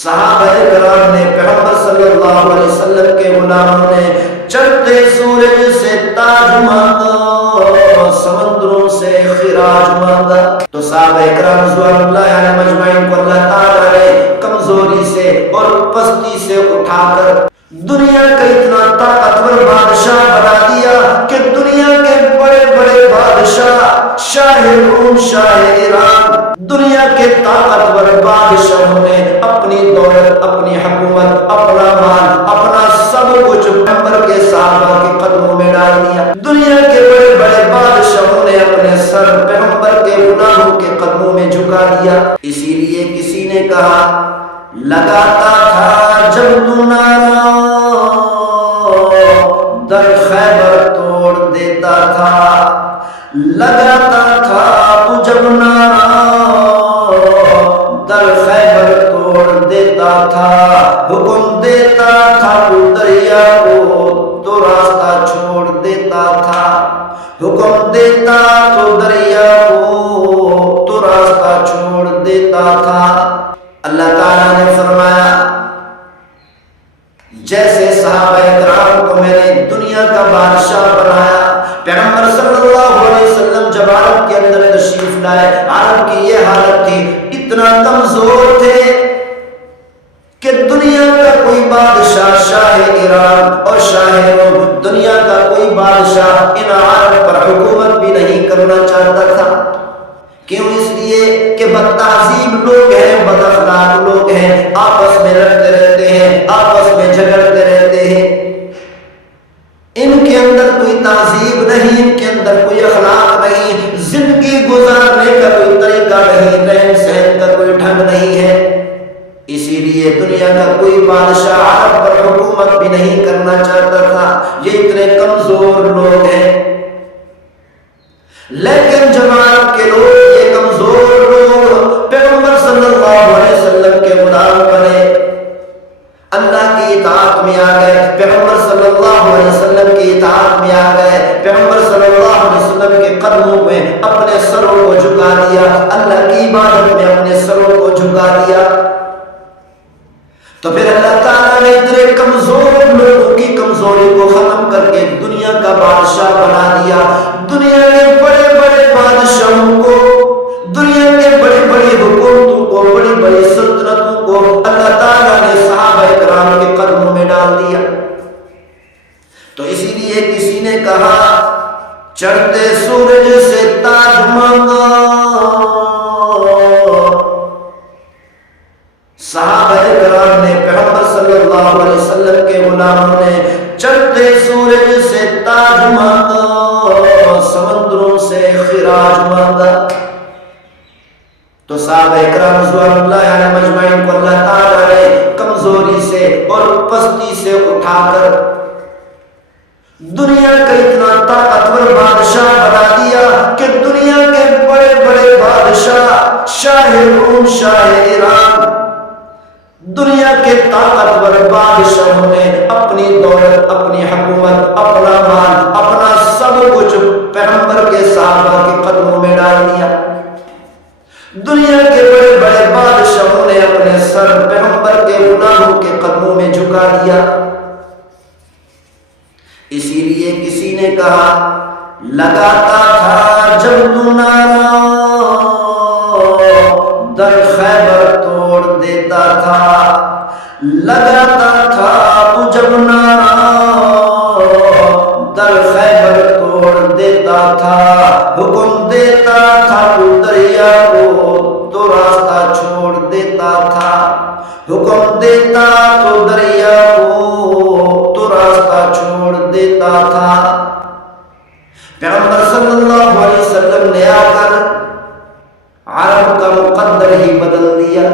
صحابہ کرام نے پیغمبر صلی اللہ علیہ وسلم کے غلاموں نے چڑھتے سورج سے تاج مانگا، سمندروں سے خراج مانگا، تو صحابہ کرام رضوان اللہ علیہ مجمعین کو اللہ تعالیٰ نے کمزوری سے اور پستی سے اٹھا کر دنیا کا اتنا طاقتور بادشاہ بنا دیا کہ دنیا کے بڑے بڑے بادشاہ، شاہ روم، شاہ ایران، دنیا کے طاقتور بادشاہوں نے اپنی دولت، اپنی حکومت، اپنا مال، اپنا سب کچھ پیغمبر کے صحابہ کے قدموں میں ڈال دیا۔ دنیا کے بڑے بڑے بادشاہوں نے اپنے سر پیغمبر کے غلاموں کے قدموں میں جھکا دیا۔ اسی لیے کسی نے کہا لگاتا تھا جب تو نعرہ در خیبر توڑ دیتا تھا، لگاتا تھا تو جب نعرہ در خیبر توڑ دیتا تھا، حکم دیتا تھا تو دریا کو تو راستہ چھوڑ دیتا تھا، حکم دیتا تو دریا کو تو راستہ چھوڑ دیتا تھا۔ اللہ تعالیٰ نے فرمایا جیسے صحابہ کرام کو میں نے دنیا کا بادشاہ بنایا، پیغمبر صلی اللہ علیہ وسلم جب عرب کے اندر تشریف لائے، عرب کی یہ حالت تھی، اتنا کمزور تھے کہ دنیا کا کوئی بادشاہ، شاہ ایران اور شاہ روم، دنیا کا کوئی بادشاہ ان عرب پر حکومت بھی نہیں کرنا چاہتا تھا۔ کیوں؟ اس لیے کہ بد تہذیب لوگ ہیں، بد اخلاق لوگ ہیں، آپس میں لڑتے رہتے ہیں، آپس میں جھگڑتے رہتے ہیں، ان کے اندر کوئی تہذیب نہیں، ان کے اندر کوئی اخلاق نہیں، زندگی گزارنے کا کوئی طریقہ نہیں، رہن سہن کا کوئی ڈھنگ نہیں ہے۔ اسی لیے دنیا کا کوئی بادشاہ عرب پر حکومت بھی نہیں کرنا چاہتا تھا، یہ اتنے کمزور لوگ ہیں۔ لیکن جب عرب کے لوگ، یہ کمزور لوگ پیغمبر صلی اللہ علیہ وسلم کے غلام بنے، اللہ کی اطاعت میں آ گئے، پیغمبر صلی اللہ علیہ وسلم کی اطاعت میں آ گئے، پیغمبر صلی اللہ علیہ وسلم کے قدموں میں اپنے سروں کو جھکا دیا، اللہ کی عبادت میں اپنے سروں کو جھکا دیا، تو پھر اللہ تعالیٰ نے اتنے کمزور لوگوں کی کمزوری کو ختم کر کے دنیا کا بادشاہ بنا دیا۔ دنیا کے بڑے بڑے بادشاہوں کو، دنیا کے بڑی بڑی حکومتوں کو، بڑی بڑی سلطنتوں کو اللہ تعالیٰ نے صحابہ کرام کے قدموں میں ڈال دیا۔ تو اسی لیے کسی نے کہا چڑھتے سورج سے تاج مانگا، صحابہ کرام نے پیغمبر صلی اللہ علیہ وسلم کے غلاموں نے چڑھتے سورج سے تاج مانگا، سمندروں سے خراج مانگا، تو صحابہ کرام رضوان اللہ علیہ مجمعین کو اللہ تعالیٰ نے کمزوری سے اور پستی سے اٹھا کر دنیا کا اتنا طاقتور بادشاہ بنا دیا کہ دنیا کے بڑے بڑے بادشاہ، شاہ روم، شاہ ایران، دنیا کے طاقتور بادشاہوں نے اپنی دولت، اپنی حکومت، اپنا مال، اپنا سب کچھ پیغمبر کے صحابہ کے قدموں میں ڈال دیا۔ دنیا کے بڑے بڑے بادشاہوں نے اپنے سر پیغمبر کے غلاموں کے قدموں میں جھکا دیا۔ اسی لیے کسی نے کہا لگاتا تھا جب تو نعرہ در خیبر توڑ دیتا تھا، لگاتا تھا تو جب نعرہ در خیبر توڑ دیتا تھا، حکم دیتا تھا تو دریا کو تو راستہ چھوڑ دیتا تھا، حکم دیتا تو دریا کو تو راستہ چھوڑ دیتا تھا۔ پیغمبر صلی اللہ علیہ وسلم نے آ کر عرب کا مقدر ہی بدل دیا۔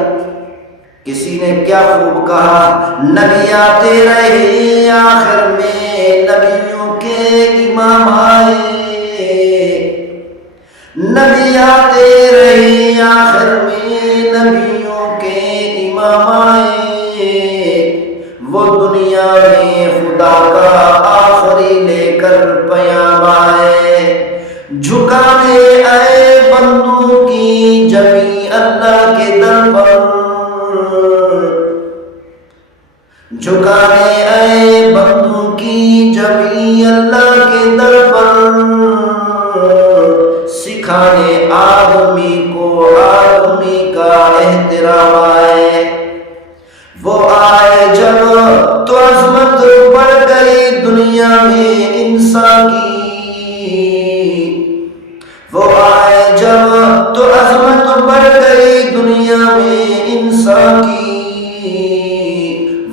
کسی نے کیا خوب کہا، نبی آتے رہے آخر میں نبیوں کے امام آئے، نبی آتے رہے آخر میں نبیوں کے امام آئے، وہ دنیا میں خدا کا آخری لے کر پیام آئے، جھکانے آئے بندوں کی جمی اللہ کے در پر، جھکانے آئے بندوں کی جبیں اللہ کے در پر، سکھانے آدمی کو آدمی کا احترام آئے۔ وہ آئے جب تو عظمت بڑھ گئی دنیا میں انسان کی، وہ آئے جب تو عظمت بڑھ گئی دنیا میں انسان کی،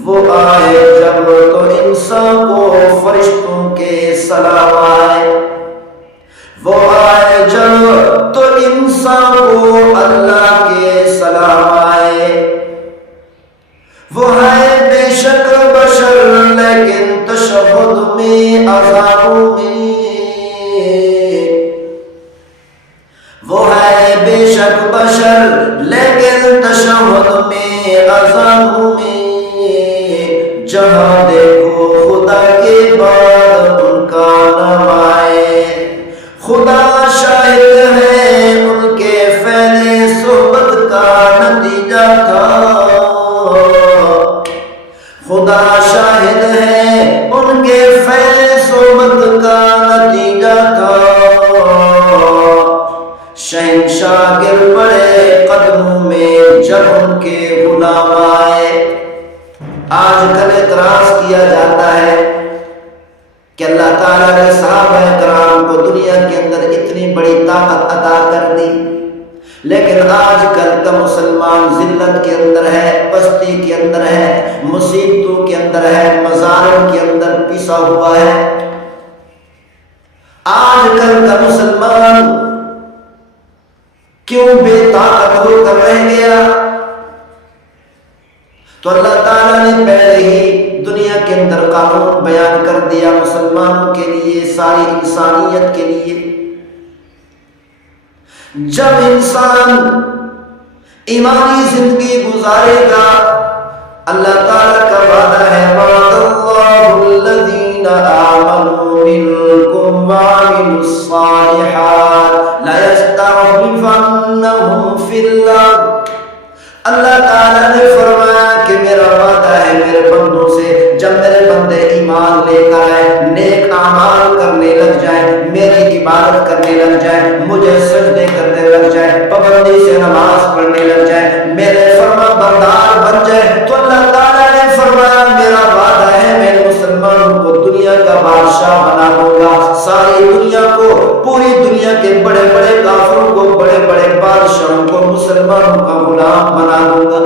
وہ آئے جب تو انسان کو فرشتوں کے سلام آئے، وہ آئے جب تو انسان کو اللہ کے سلام آئے۔ وہ ہے بے شک بشر لیکن تشہد میں عذابوں میں، وہ ہے بے شک بشر لیکن تشہد میں عذابوں میں، جہاں دیکھو خدا کے بعد ان کا نام آئے۔ خدا شاہد ہے ان کے فیض صحبت کا نتیجہ تھا، خدا شاہد ہے ان کے فیض صحبت کا نتیجہ تھا، شہنشاہ گر پڑے قدموں میں جب ان کے غلام آئے۔ آج کل اعتراض کیا جاتا ہے کہ اللہ تعالیٰ نے صحابہ کرام کو دنیا کے اندر اتنی بڑی طاقت عطا کر دی، لیکن آج کل کا مسلمان ذلت کے اندر ہے، پستی کے اندر ہے، مصیبتوں کے اندر ہے، مظالم کے اندر پسا ہوا ہے۔ آج کل کا مسلمان کیوں بے طاقت ہو کر رہ گیا؟ تو اللہ تعالیٰ نے پہلے ہی دنیا کے اندر قانون بیان کر دیا مسلمانوں کے لیے، ساری انسانیت کے لیے۔ جب انسان ایمانی زندگی گزارے گا، اللہ تعالیٰ کا وعدہ ہے وعد اللہ الذین آمنوا منکم وعملوا الصالحات لیستخلفنہم فی الارض۔ اللہ تعالیٰ نے فرمایا کہ میرا وعدہ ہے میرے بندوں سے، جب میرے بندے ایمان لے کر آئے، نیک اعمال کرنے لگ جائیں، میری عبادت کرنے لگ جائیں، مجھے سجدے کرنے لگ جائیں، پابندی سے نماز پڑھنے لگ جائیں، میرے فرما بردار بن جائیں، تو اللہ تعالیٰ نے فرمایا میرا وعدہ ہے میں مسلمانوں کو دنیا کا بادشاہ بنا دوں گا، ساری دنیا کو، پوری دنیا کے بڑے بڑے کافروں کو، بڑے بڑے بادشاہوں کو مسلمانوں کا غلام بنا دوں گا۔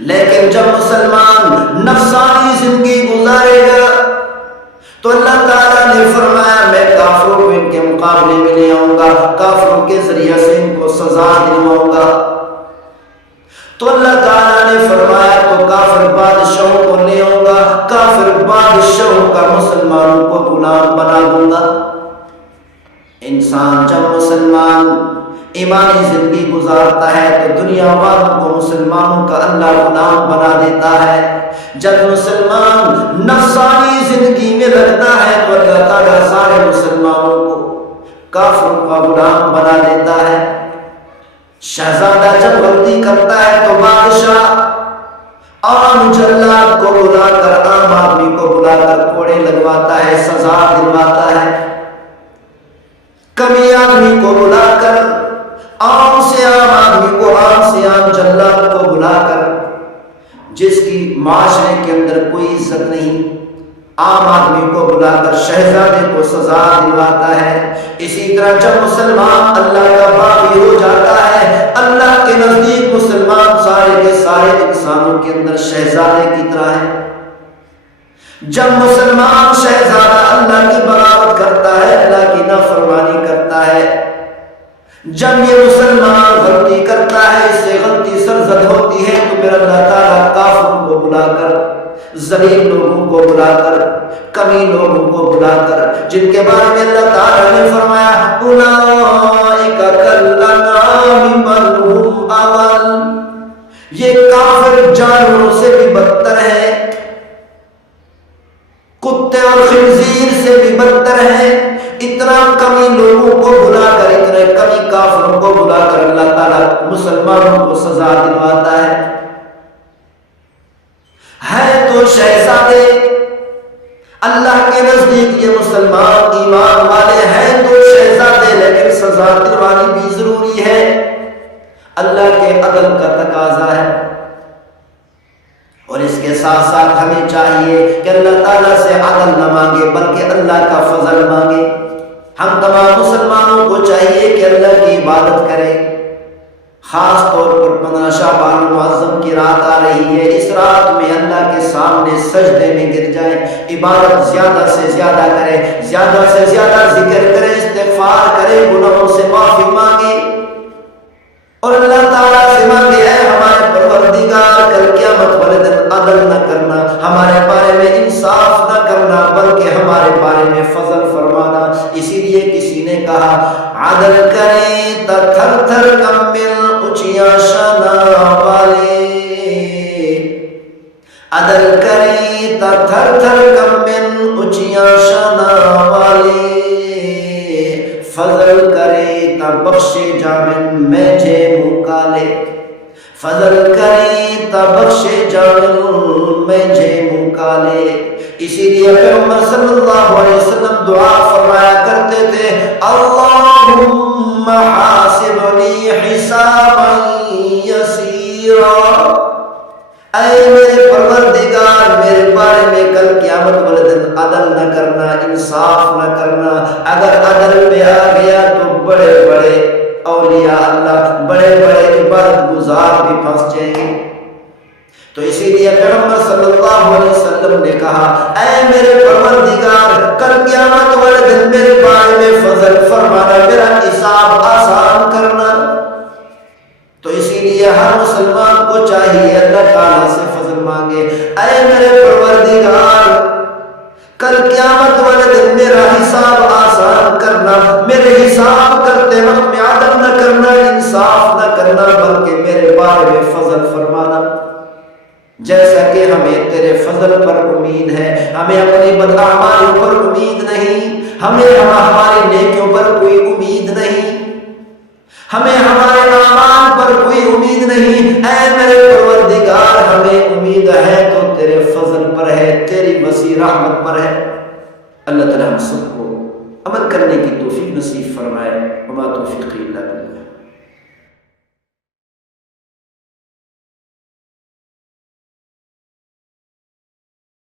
لیکن جب مسلمان نفسانی زندگی گزارے گا تو اللہ تعالیٰ نے فرمایا میں کافروں کو ان کے مقابلے میں لے آؤں گا، کافروں کے ذریعے سے ان کو سزا دلواؤں گا۔ تو اللہ تعالیٰ نے فرمایا تو کافر بادشاہوں کو لے آؤں گا، کافر بادشاہوں کا مسلمانوں کو غلام بنا دوں گا۔ انسان جب مسلمان ایمانی زندگی گزارتا ہے تو دنیا والوں کو مسلمانوں کا اللہ غلام بنا دیتا ہے۔ جب مسلمان نفسانی زندگی میں لگتا ہے تو اللہ تعالیٰ سارے مسلمانوں کو کافروں کا غلام بنا دیتا ہے۔ شہزادہ جب غلطی کرتا ہے تو بادشاہ عام جلاد کو بلا کر، عام آدمی کو بلا کر کوڑے لگواتا ہے، سزا دلواتا ہے۔ کمی آدمی کو بلا کر، عام سے عام آدمی کو، عام سے عام جلاد کو بلا کر، جس کی معاشرے کے اندر کوئی عزت نہیں، عام آدمی کو بلا کر شہزادے کو سزا دلواتا ہے۔ اسی طرح جب مسلمان اللہ کا باغی ہو جاتا ہے، اللہ کے نزدیک مسلمان سارے کے سارے انسانوں کے اندر شہزادے کی طرح ہے۔ جب مسلمان شہزادہ اللہ کی بغاوت کرتا ہے، اللہ کی نافرمانی کرتا ہے، جب یہ مسلمان غلطی کرتا ہے، اس سے غلطی سرزد ہوتی ہے، تو پھر اللہ تعالیٰ کافروں کو بلا کر، ذلیل لوگوں کو بلا کر، کمی لوگوں کو بلا کر، جن کے بارے میں اللہ تعالیٰ نے فرمایا اولئک کالانعام بل ھم اضل، یہ کافر جانوروں سے بھی بدتر ہے، کتے اور خنزیر سے بھی بدتر ہے۔ اتنا کمی لوگوں کو بلا کر، اتنے کمی کافروں کو بلا کر اللہ تعالیٰ مسلمانوں کو سزا دلواتا ہے شہزادے اللہ کے نزدیک یہ مسلمان ایمان والے ہیں تو شہزادے، لیکن سزا دلوانی بھی ضروری ہے، اللہ کے عدل کا تقاضا ہے۔ اور اس کے ساتھ ساتھ ہمیں چاہیے کہ اللہ تعالیٰ سے عدل نہ مانگے بلکہ اللہ کا فضل مانگے۔ ہم تمام مسلمانوں کو چاہیے کہ اللہ کی عبادت کرے، خاص طور پر 15 شعبان المعظم کی رات آ رہی ہے، اس رات میں اللہ کے سامنے سجدے میں گر جائیں، عبادت زیادہ سے زیادہ کرے، زیادہ سے زیادہ ذکر کرے، استغفار کرے، گناہوں سے معافی مانگے اور اللہ تعالیٰ سے مانگے اے ہمارے پروردگار کل قیامت والے دن عدل نہ کرنا، ہمارے بارے میں انصاف نہ کرنا بلکہ ہمارے بارے میں فضل فرمانا۔ اسی لیے کسی نے کہا عدل کریں تا تھر تھر کمل اونچیاں شانہ والے، عدل کریں تا تھر تھر کمل اونچیاں شانہ والے، فضل کرے تا بخشے جامن میٹھے منہ کالے، فضل کرے تا بخشے جامن میٹھے منہ کالے۔ اسی لیے پیغمبر صلی اللہ علیہ وسلم دعا فرمایا کرتے تھے اللہم حاسبنی حسابا یسیرا، اے میرے پروردگار میرے بارے میں کل قیامت والے دن عدل نہ کرنا، انصاف نہ کرنا، اگر عدل پہ آ گیا تو بڑے بڑے اولیاء اللہ، بڑے بڑے عبادت گزار بھی پھنس جائیں گے۔ تو اسی لیے پیغمبر صلی اللہ علیہ وسلم نے کہا اے میرے پروردگار کل قیامت والے دن میرے بارے میں فضل فرمانا، میرا حساب آسان کرنا۔ تو اسی لیے ہر مسلمان کو چاہیے اللہ تعالیٰ سے فضل مانگے، اے میرے پروردگار کل قیامت والے دن میرا حساب آسان کرنا، میرے حساب کرتے وقت میں عدل نہ کرنا، انصاف نہ کرنا بلکہ میرے بارے میں فضل فرمانا، جیسا کہ ہمیں تیرے فضل پر امید ہے، ہمیں اپنی بداعمالیوں پر امید نہیں، ہمیں ہماری نیکیوں پر کوئی امید نہیں، ہمیں ہمارے اعمال پر کوئی امید نہیں، اے میرے پروردگار ہمیں امید ہے تو تیرے فضل پر ہے، تیری وسیع رحمت پر ہے۔ اللہ تعالی ہم سب کو عمل کرنے کی توفیق نصیب فرمائے، وما توفیقی الا باللہ۔